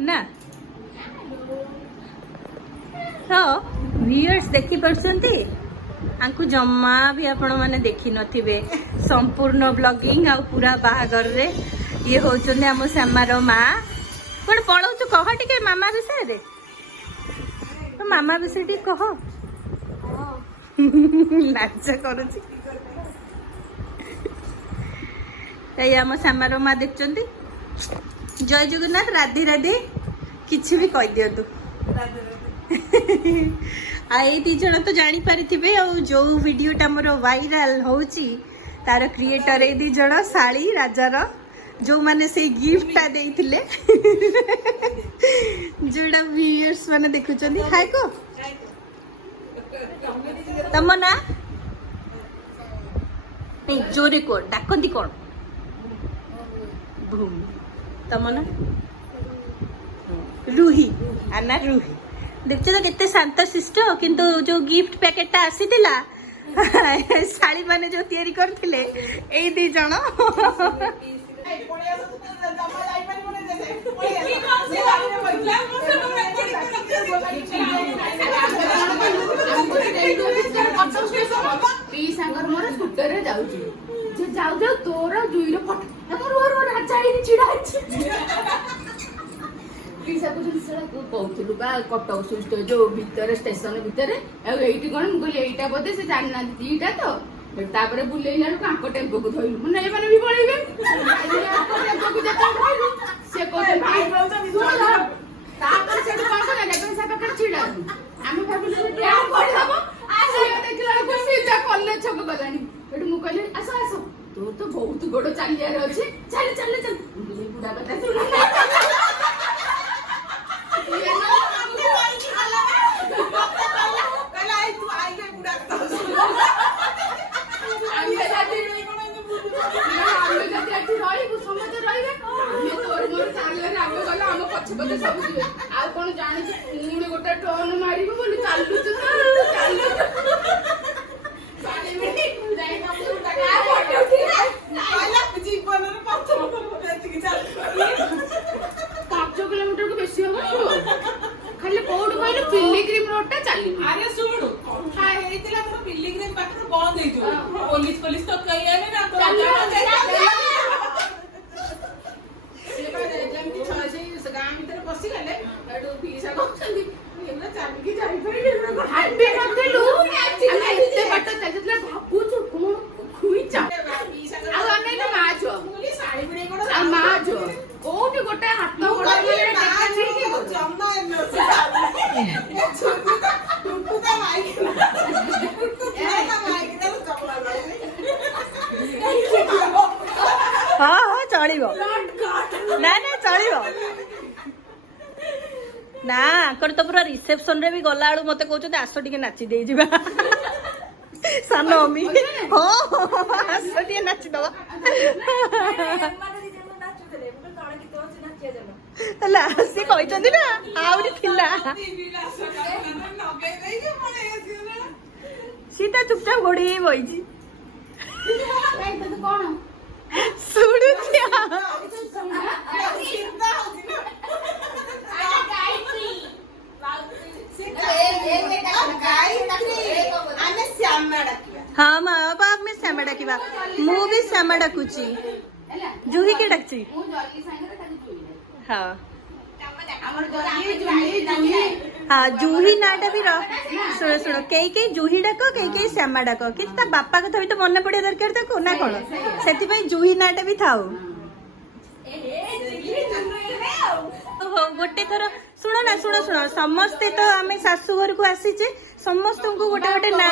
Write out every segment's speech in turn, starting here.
ना तो व्यूअर्स देखि परसंती आंकु जम्मा भी आपण माने देखि नथिबे संपूर्ण ब्लॉगिंग आ पूरा बाहागर रे ये होचने हम श्यामार माँ कोन पळौछु कह टिके मामा विषय रे तो मामा विषय टी कह नाच करूची ताई हम श्यामार माँ देखचंती जय जगन्नाथ राधे राधे किछि भी कह दियो तू आई दी जन तो जानी पारिथिबे आ जो वीडियोटा मोर वायरल होउची तार क्रिएटर ए दी जन साली राजार जो माने से गिफ्टटा देइथिले जोडा व्यूअर्स माने देखुचंदी हाय को तम ना जोरे को डाकंती कोन भूमि तम ना रूही आना रूही देखछ तो केते शांत शिष्ट किंतु जो गिफ्ट पैकेटटा आसीतिला साड़ी माने जो तयारी करथिले एई दी जण सागर मोर स्कूटर रे जाउची जे जाउ जाउ तोर दुइरो फट हमर रोड राजा आइनी छिड़ा अछि पिसा को जिसरा को कहथुलु बा कटक सुस्ट जो भीतर स्टेशन भीतर एइटी कोन मुगल एइटा बदे से जानना दीटा तो तापरे बुलेइला कांको टेम्पो को धइलु मन ए माने भी पळेबे कांको टेम्पो को जता धइलु से कोते भाई तापर से कोन कोन लेबे से पकड़ छिड़ा आमे भाबिलु क्या कर हबो से देखला को सीधा कॉलेज छक गलानी एटु मु कहले आसो आसो तो तो बहुत बड़ चालिया रे अछि चल चल चल बुले बुडा बता सुन कौन जानी पुणी गोटे टर्न मार बोली चलु जीवन 5 किलोमीटर को बेसी हम खाली कोड कहले पिलिग्रिम रोड चली अरे सुन कथा हेतिला तो पिलिग्रिम पाखर बंद हे जो पुलिस तो कई आने ना से बा जेमति छसे गाम भीतर बसी गले एडो पीसा कहछंदी एमना चाबी की जाई पड़ी हाइबे नथलु ଆମେ ଏତେ ବାଟ ଚାଲିଥିଲା ଭାବୁଛୁ କଣ ଖୁଇଚା ଆଉ ଆମେ ନା ମା ଛୁଆ ଶାଢୀ ବିଡେଇ କୋଡ ଆଉ ମା ଛୁଆ କୋଉଠି ଗୋଟେ ହାତ ଗୋଡ ମାନେ ଟେକା ଠିକି ଜମା ଟୁଟୁଟା ମାଇକି ଟୁଟୁଟା ମାଇକି ତାର ଚପଲା हाँ हाँ चलिबो ना ना चलिबो ना कर तो पूरा रिसेप्शन रे भी गला आलू मते कहउछ आसो टिके नाची देई जिबा सानो अमी हो आसो टिके नाची दवा तला से कहइछन्ती ना आउरी थिला सीता चुपचाप घोड़ी बइजी कौन सुडुछि हाँ माँ बाप में श्यामा डाकिबा मु भी श्यामा डाकुची जूही के डाकची हाँ हाँ जूही नाटा भी शुण शुण कई कई जूही डाक कई कई श्यामा डाक कि बापा कथा भी तो मन पड़िया दरकार ताको ना कौन से जूही नाटा भी थाऊ गोटे थर शुण ना शुण शुण समस्ते तो आम शाशु घर को आसीचे समस्त को गोटे गोटे ना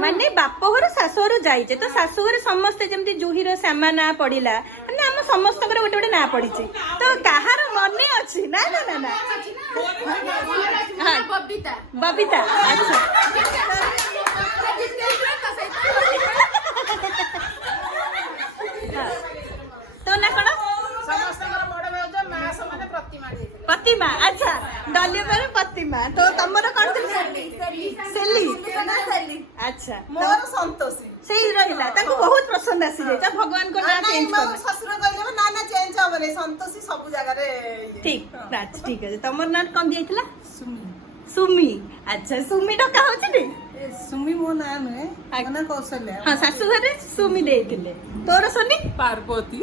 माने बाप घर शाशु घर जाइए तो शाशु घर समस्ते जमती जूहीर श्यामा ना पड़िला माने आम समस्त गोटे गोटे ना पड़ी तो कहार मन अच्छी ना ना ना ना बबीता अच्छा तो ना कौन प्रतिमा अच्छा डलिया पर प्रतिमा तो तमर कौन सेली अच्छा मोर संतोषी सही रहिला ताको बहुत पसंद आसी जे भगवान को ना चेंज कर ससुर कहले ना ना चेंज ହବନି ସନ୍ତୋଷୀ ସବୁ ଜାଗାରେ ଠିକ ଆଚ୍ଛା ଠିକ ଅଛି ତମର ନାଁ କଣ ଦିଆଯାଇଥିଲା ସୁମି ଆଚ୍ଛା ସୁମି ଡକା ହଉଛି ଟି ସୁମି ମୋ ନାଁ ନୁହେଁ ମୋ ନାଁ କୌଶଲ୍ୟା ହଁ ଶାଶୁ ଘରେ ସୁମି ଦେଇଥିଲେ ତୋର ସୋନି ପାର୍ବତୀ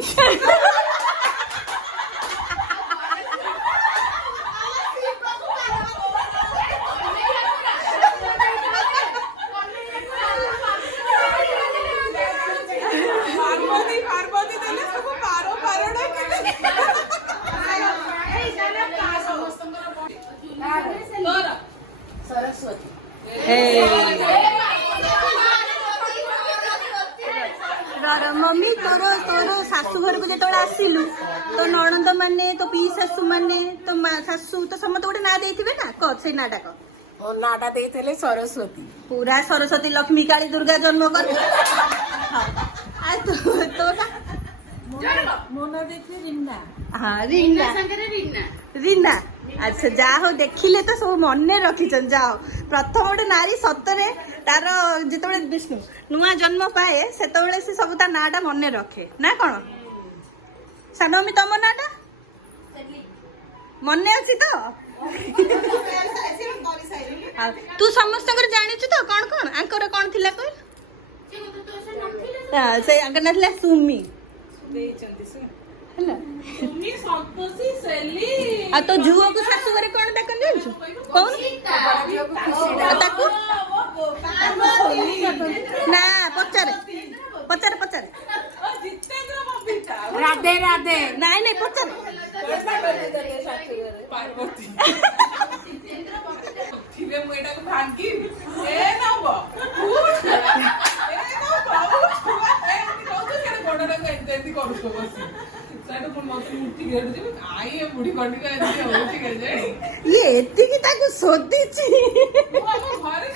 ସରସ୍ୱତୀ ମମି ତୋର ତୋର ଶାଶୁ ଘରକୁ ଯେତେବେଳେ ଆସିଲୁ ତୋ ନଣନ୍ଦ ମାନେ ତୋ ପିଇ ଶାଶୁ ମାନେ ତୋ ଶାଶୁ ତ ସମସ୍ତେ ଗୋଟେ ନାଁ ଦେଇଥିବେ ନା କହ ସେଇ ନାଁଟା କହ ମୋ ନାଁଟା ଦେଇଥିଲେ ସରସ୍ୱତୀ ପୁରା ସରସ୍ୱତୀ ଲକ୍ଷ୍ମୀ କାଳୀ ଦୁର୍ଗା ଜନ୍ମ କରି ତୋଟା ମୋ ନାଁ ଦେଇଥିଲେ ରିନା ହଁ ରିନା ସାଙ୍ଗରେ ରିନା ରିନା ଆଚ୍ଛା ଯାହା ହଉ ଦେଖିଲେ ତ ସବୁ ମନେ ରଖିଛନ୍ତି ଯାହା ହଉ ପ୍ରଥମ ଗୋଟେ ନାରୀ ସତରେ ତାର ଯେତେବେଳେ ବିଷ୍ଣୁ ନୂଆ ଜନ୍ମ ପାଏ ସେତେବେଳେ ସେ ସବୁ ତା ନାଁଟା ମନେ ରଖେ ନା କଣ ସାନ ମମି ତମ ନାଁଟା ମନେ ଅଛି ତ ଆଉ ତୁ ସମସ୍ତଙ୍କର ଜାଣିଛୁ ତ କଣ କଣ ଆଙ୍କର କଣ ଥିଲା କହିଲୁ ସେ ଆଙ୍କର ନାଁ ଥିଲା ସୁମି ହେଲା ଆଉ ତୋ ଝୁଅକୁ ଶାଶୁ ଘରେ କଣ ଡାକନ୍ତି ଜାଣିଛୁ କହୁନୁ ତାକୁ ନା ପଚାରେ ପଚାରେ ପଚାରେ ରାଧେ ରାଧେ ନାଇଁ ନାଇଁ ପଚାରେ ପାର୍ବତୀ ଥିବେ ମୁଁ ଏଟାକୁ ଭାଙ୍ଗି ଏ ନବ ବଡଟାକୁ ଏମିତି କରୁଥିବ ବସି ସେଟା ପୁଣି ମତେ ଉଠି ଗେଡୁଛି ଆଇ ଏ ବୁଢୀ କଟିକା ଏମିତି ହଉଛି କେଜାଣି ଇଏ ଏତିକି ତାକୁ ଶୋଧିଛି ମୁଁ ଆମ ଘରେ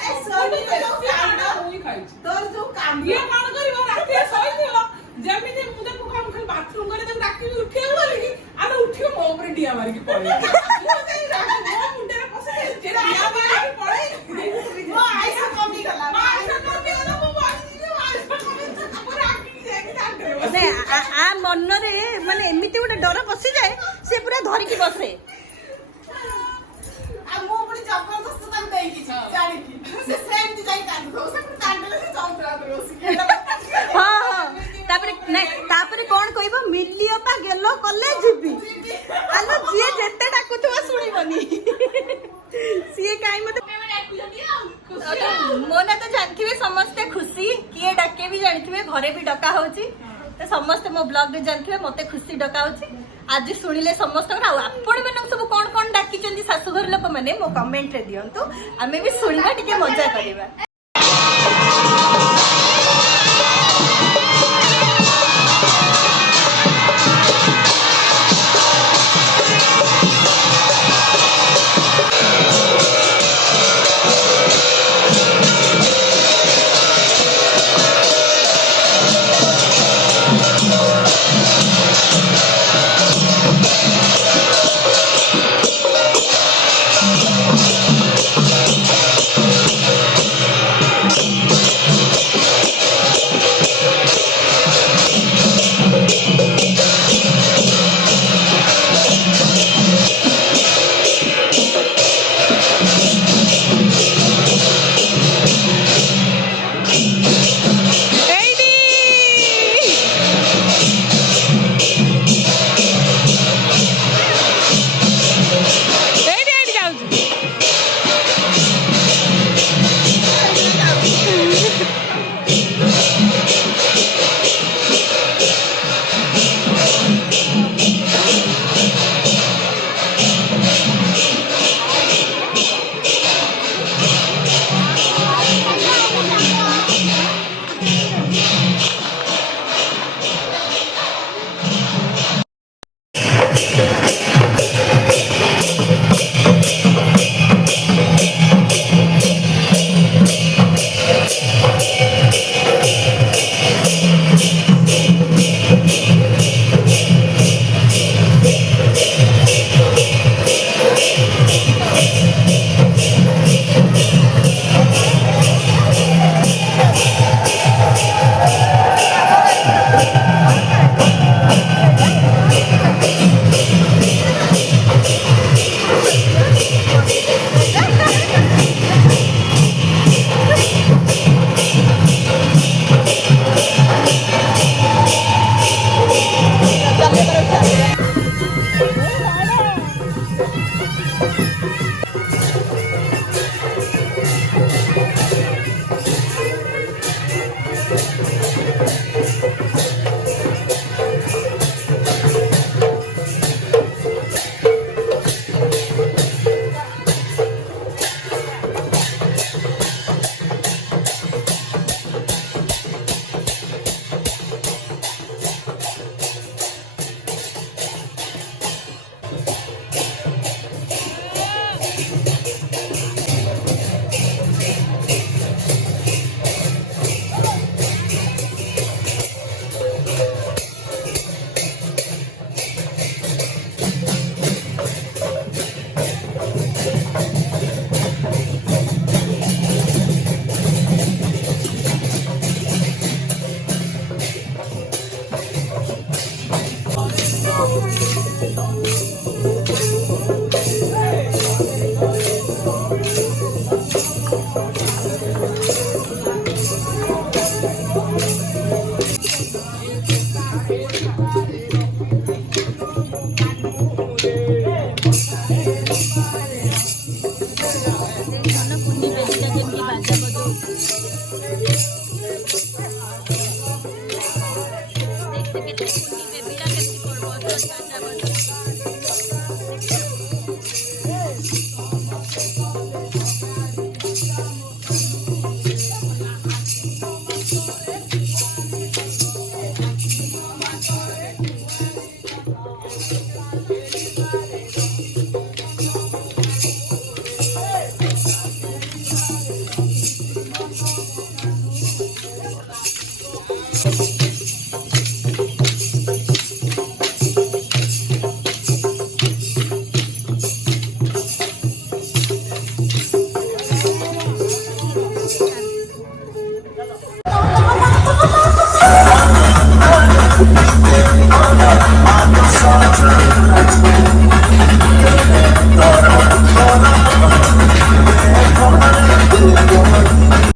ଖାଇଛି ତୋର ଯୋଉ କାମ ଇଏ କଣ କରିବ ରାତିରେ ଶୋଇଥିବ ଯେମିତି ମୁଁ ତାକୁ ଖାଲି ବାଥରୁମ କରି ତାକୁ ଡାକିବି ଉଠିବାକୁ ବୋଲିକି ଆଉ ଉଠିବ ମୋ ଉପରେ ଡିଆ ମାରିକି ପଳେଇବ ମୋ ମୁଣ୍ଡରେ ପଶି ଡିଆ ମାରିକି ପଳେଇ ମୋ ଆଇସ କମିଗଲା ମୋ ଆଇସ କମିଗଲା ମୁଁ ଆ ମନରେ ମାନେ ଏମିତି ଗୋଟେ ଡର ପଶିଯାଏ ସେ ପୁରା ଧରିକି ବସେ ଆଉ ମୁଁ ପୁଣି ଜବରଦସ୍ତ ତାକୁ ଦେଇକି ଜାଣିକି ସେ ସେମିତି ଯାଇ କାନ୍ଦୁଥିବ ସେ ପୁଣି କାନ୍ଦିଲେ ସେ ଚଉତରା ଉପରେ ବସିକି ହଁ ହଁ ତାପରେ ନାଇଁ ତାପରେ କଣ କହିବ ମିଲିଅପା ଗେଲ କଲେ ଯିବି ଆଲୋ ଯିଏ ଯେତେ ଡାକୁଥିବ ଶୁଣିବନି ସିଏ କାହିଁ ମତେ ମୋ ନା ତ ଜାଣିଥିବେ ସମସ୍ତେ ଖୁସି କିଏ ଡାକେ ବି ଜାଣିଥିବେ ଘରେ ବି ଡକା ହଉଛି ତ ସମସ୍ତେ ମୋ ବ୍ଲଗ ରେ ଜାଣିଥିବେ ମତେ ଖୁସି ଡକା ହଉଛି ଆଜି ଶୁଣିଲେ ସମସ୍ତଙ୍କର ଆଉ ଆପଣ ମାନଙ୍କୁ ସବୁ କଣ କଣ ଡାକିଛନ୍ତି ଶାଶୁଘର ଲୋକମାନେ ମୋ କମେଣ୍ଟ ରେ ଦିଅନ୍ତୁ ଆମେ ବି ଶୁଣିବା ଟିକେ ମଜା କରିବା କୁନି ବେବିଟା କେମିତି ବାଜା ବଜାଉଛି। ଦେଖ କେତେ କୁନି ବେବିଟା କେମିତି ବାଜା ବଜାଉଛି। I'm